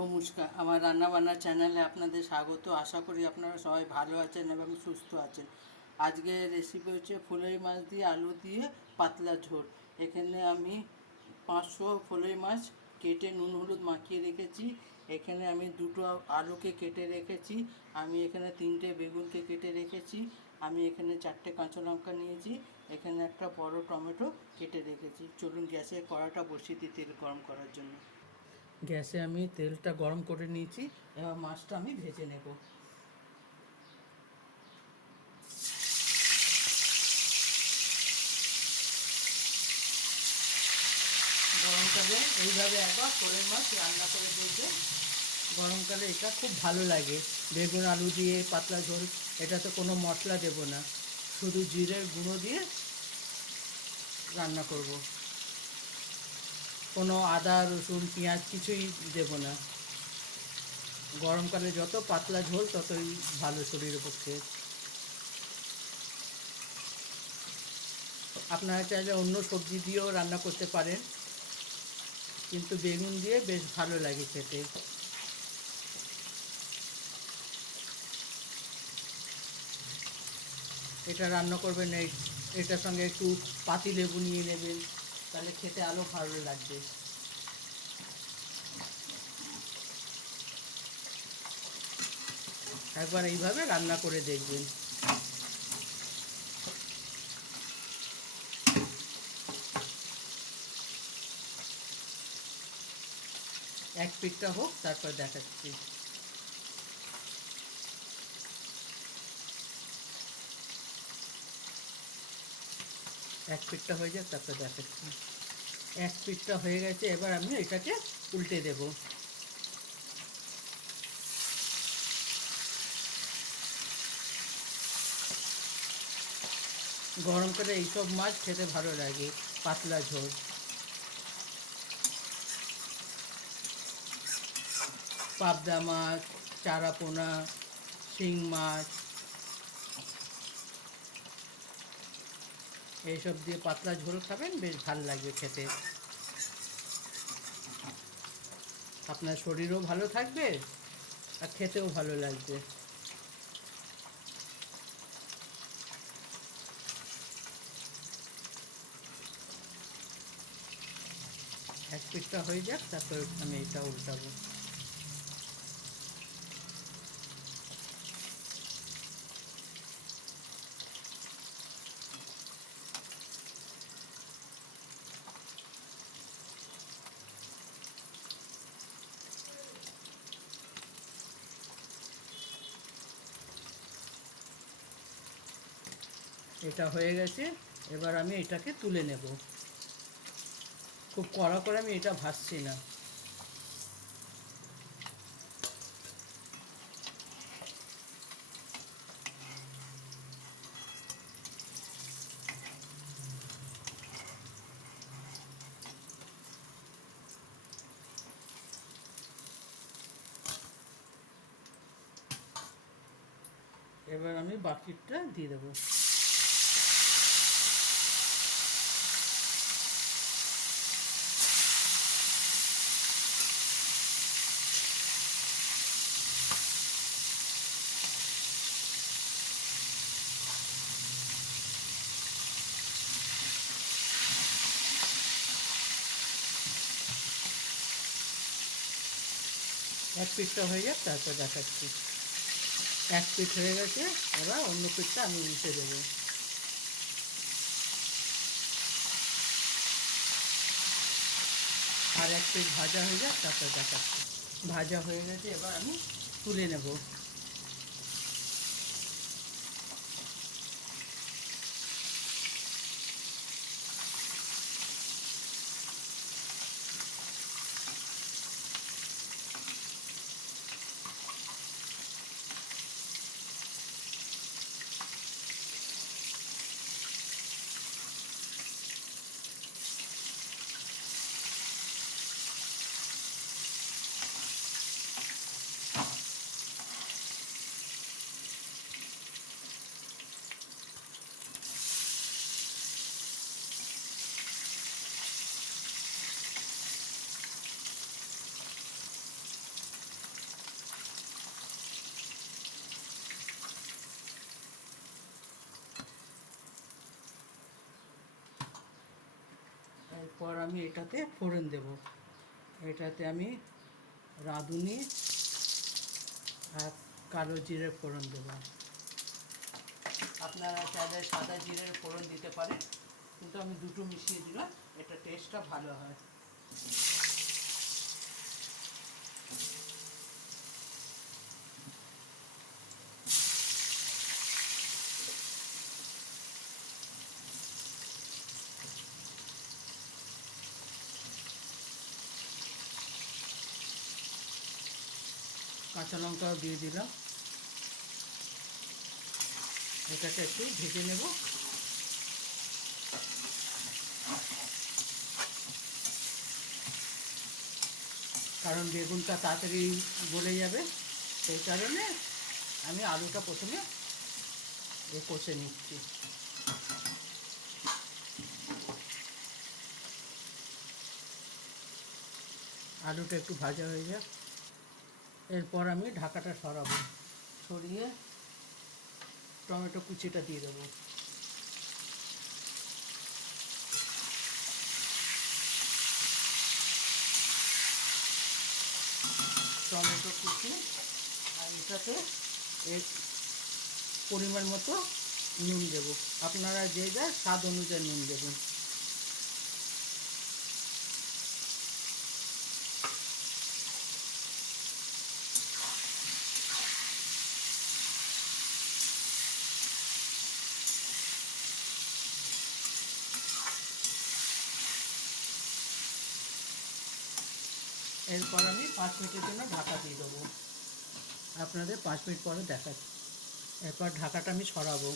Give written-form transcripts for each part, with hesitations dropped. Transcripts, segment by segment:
নমস্কার, আমার রান্নাবান্না চ্যানেলে আপনাদের স্বাগত। আশা করি আপনারা সবাই ভালো আছেন এবং সুস্থ আছেন। আজকে রেসিপি হচ্ছে ফুলই মাছ দিয়ে আলু দিয়ে পাতলা ঝোল। এখানে আমি 500 ফুলই মাছ কেটে নুন হলুদ মাখিয়ে রেখেছি। এখানে আমি দুটো আলুকে কেটে রেখেছি। আমি এখানে 3টে বেগুনকে কেটে রেখেছি। আমি এখানে 4টে কাঁচা লঙ্কা নিয়েছি। এখানে একটা বড় টমেটো কেটে রেখেছি। চলুন গ্যাসে কড়াটা বসিয়ে দিই তেল গরম করার জন্য। গ্যাসে আমি তেলটা গরম করে নিয়েছি। এবার মাছটা আমি ভেজে নেব। গরমকালে এইভাবে একবার ফোড়ন মাছ রান্না করে দেখবেন। গরমকালে এটা খুব ভালো লাগে। বেগুন আলু দিয়ে পাতলা ঝোল। এটাতে কোনো মশলা দেব না, শুধু জিরের গুঁড়ো দিয়ে রান্না করব। কোনো আদা রসুন পেঁয়াজ কিছুই দেব না। গরমকালে যত পাতলা ঝোল ততই ভালো শরীরের পক্ষে। আপনারা চাইলে অন্য সবজি দিয়েও রান্না করতে পারেন, কিন্তু বেগুন দিয়ে বেশ ভালো লাগে খেতে। এটা রান্না করবেন, এটার সঙ্গে একটু পাতিলেবু নিয়ে নেবেন, তাহলে খেতে আরও ভালো লাগবে। একবার এইভাবে রান্না করে দেখবেন। এক পিঠটা হোক, তারপর দেখাচ্ছি। এক পিঠটা হয়ে যাক, তারপর দেখাচ্ছি। এক পিঠটা হয়ে গেছে, এবার আমি এটাকে উল্টে দেব। গরমকালে এইসব মাছ খেতে ভালো লাগে, পাতলা ঝোল। পাবদা মাছ, চারাপোনা, শিং মাছ, এইসব দিয়ে পাতলা ঝোল খাবেন, বেশ ভালো লাগবে খেতে। আপনার শরীরও ভালো থাকবে আর খেতেও ভালো লাগবে। এক পিঠটা হয়ে যাক, তারপর আমি এটা উল্টাবো। এটা হয়ে গেছে, এবার আমি এটাকে তুলে নেব। খুব কড়া করে আমি এটা ভাজছি না। এবার আমি বাকিটা দিয়ে দেবো। এক পিঠটা হয়ে যাক, তারপর দেখাচ্ছি। এক পিঠ হয়ে গেছে, এবার অন্য পিঠটা আমি উল্টে দেবো। আর এক পিঠ ভাজা হয়ে যাক, তারপর দেখাচ্ছি। ভাজা হয়ে গেছে, এবার আমি তুলে নেব। এরপর আমি এটাতে ফোড়ন দেব। এটাতে আমি রাঁধুনি আর কালো জিরের ফোড়ন দেব। আপনারা চাইলে সাদা জিরের ফোড়ন দিতে পারেন, কিন্তু আমি দুটো মিশিয়ে দিলাম, এটা টেস্টটা ভালো হয়। কাঁচা লঙ্কাও দিয়ে দিলাম। এটাকে একটু ভেজে নেব। কারণ বেগুনটা তাড়াতাড়ি গলে যাবে, সেই কারণে আমি আলুটা প্রথমে কষে নিচ্ছি। আলুটা একটু ভাজা হয়ে যায়, এরপর আমি ঢাকাটা সরাবো। সরিয়ে টমেটো কুচিটা দিয়ে দেবো। টমেটো কুচি আর এটাতে এর পরিমাণ মতো নুন দেব। আপনারা যে যা স্বাদ অনুযায়ী নুন দেবেন। এরপর আমি 5 মিনিটের জন্য ঢাকা দিয়ে দেবো। আপনাদের 5 মিনিট পরে দেখাচ্ছি। এরপর ঢাকাটা আমি সরাবো।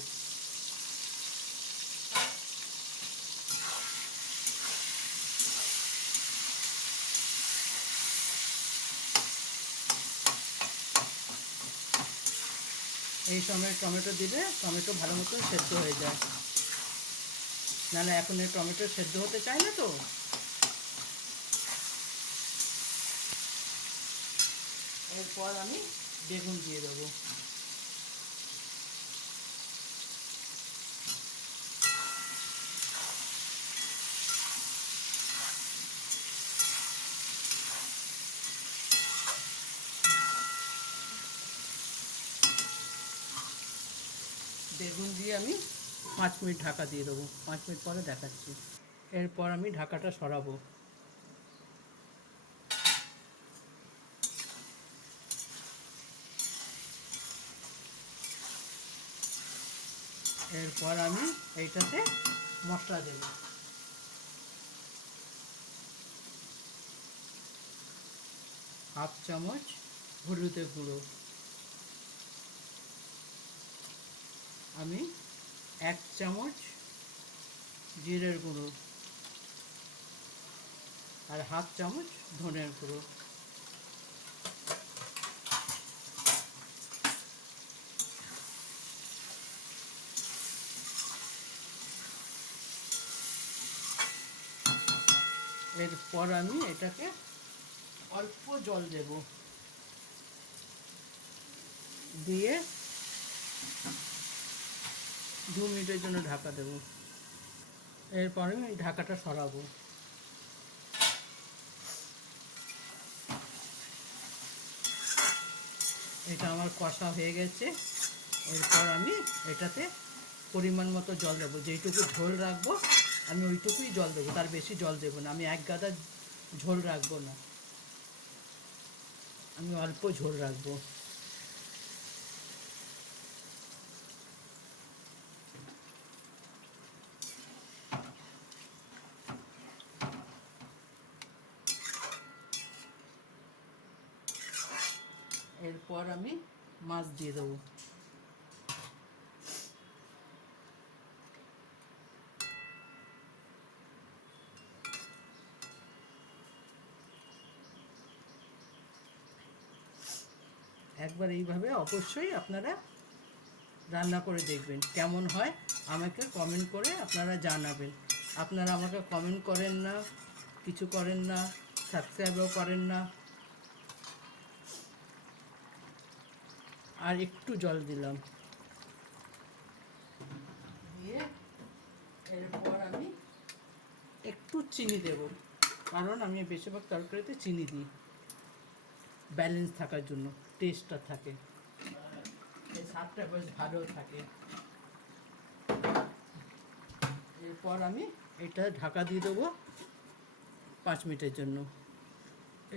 এই সময় টমেটো দিলে টমেটো ভালো মতো সেদ্ধ হয়ে যায়, নাহলে এখন এই টমেটো সেদ্ধ হতে চায় না। তো এরপর আমি বেগুন দিয়ে দেবো। বেগুন দিয়ে আমি 5 মিনিট ঢাকা দিয়ে দেবো। 5 মিনিট পরে দেখাচ্ছি। এরপর আমি ঢাকাটা সরাবো। এরপর আমি এইটাতে মশলা দেব। হাফ চামচ হলুদের গুঁড়ো, আমি 1 চামচ জিরের গুঁড়ো আর হাফ চামচ ধনের গুঁড়ো। এরপর আমি এটাকে অল্প জল দেব, দিয়ে 2 মিনিটের জন্য ঢাকা দেব। এরপর আমি ঢাকাটা সরাবো। এটা আমার কষা হয়ে গেছে। এরপর আমি এটাতে পরিমাণ মতো জল দেবো। যেইটুকু ঝোল রাখবো আমি ওইটুকুই জল দেবো, তার বেশি জল দেবো না। আমি এক গাদা ঝোল রাখবো না, আমি অল্প ঝোল রাখবো। এরপর আমি মাছ দিয়ে দেবো। একবার এইভাবে অবশ্যই আপনারা রান্না করে দেখবেন, কেমন হয় আমাকে কমেন্ট করে আপনারা জানাবেন। আপনারা আমাকে কমেন্ট করেন না, কিছু করেন না, সাবস্ক্রাইবও করেন না। আর একটু জল দিলাম, দিয়ে এরপর আমি একটু চিনি দেব, কারণ আমি বেশিরভাগ তরকারিতে চিনি দিই ব্যালেন্স থাকার জন্য, টেস্টটা থাকে, এই স্বাদটা বেশ ভালো থাকে। এরপর আমি এটা ঢাকা দিয়ে দেবো 5 মিনিটের জন্য।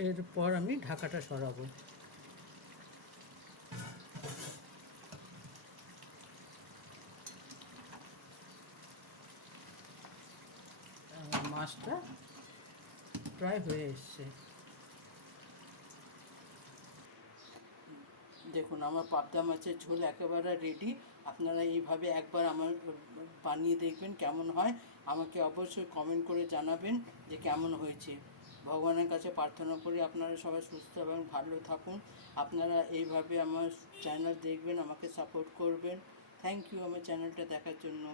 এরপর আমি ঢাকাটা সরাবো। মাছটা প্রায় হয়ে এসছে। দেখুন আমার পাবদা মাছের ঝোল একেবারে রেডি। আপনারা এইভাবে একবার আমার বানিয়ে দেখবেন কেমন হয়, আমাকে অবশ্যই কমেন্ট করে জানাবেন যে কেমন হয়েছে। ভগবানের কাছে প্রার্থনা করি আপনারা সবাই সুস্থ এবং ভালো থাকুন। আপনারা এইভাবে আমার চ্যানেল দেখবেন, আমাকে সাপোর্ট করবেন। থ্যাংক ইউ আমার চ্যানেলটা দেখার জন্য।